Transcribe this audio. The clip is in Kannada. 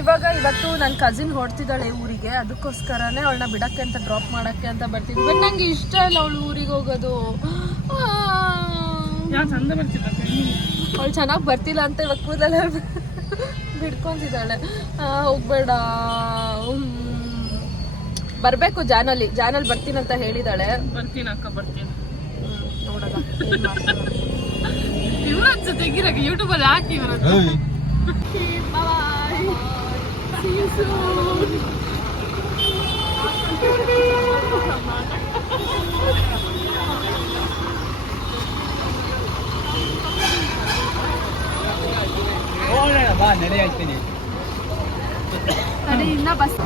ಇವತ್ತು ನನ್ನ ಕಸಿನ್ ಹೊಡ್ತಿದ್ದಾಳೆ ಊರಿಗೆ, ಅದಕ್ಕೋಸ್ಕರನೇ ಅವಳನ್ನ ಬಿಡಕ್ಕೆ ಅಂತ ಡ್ರಾಪ್ ಮಾಡಕ್ಕೆ ಅಂತ ಬರ್ತಿದ್ವಿ. ಬಟ್ ನಂಗೆ ಇಷ್ಟ ಇಲ್ಲ ಅವಳು ಊರಿಗೆ ಹೋಗೋದು. ಅವಳು ಚೆನ್ನಾಗಿ ಬರ್ತಿಲ್ಲ ಅಂತ ಇವಾಗ ಕೂದಲೆಲ್ಲ ಬಿಡ್ಕೊಂತಿದ್ದಾಳೆ. ಹೋಗ್ಬೇಡ, ಬರಬೇಕು ಜಾನಲ್ಲಿ ಬರ್ತೀನಿ ಅಂತ ಹೇಳಿದಾಳೆ. ಬರ್ತೀನಿ ಅಕ್ಕ, ಬರ್ತೀನಿ. ನೋಡೋಣ ಇವರದ್ದು ತೆಗಿರಕ್ಕೆ ಯೂಟ್ಯೂಬಲ್ಲಿ ಹಾಕಿ ಇವರದ್ದು. See you soon. ಬಾ ನಡೆ ಆಗ್ತೀನಿ. ಸರಿ, ಇನ್ನ ಬಸ್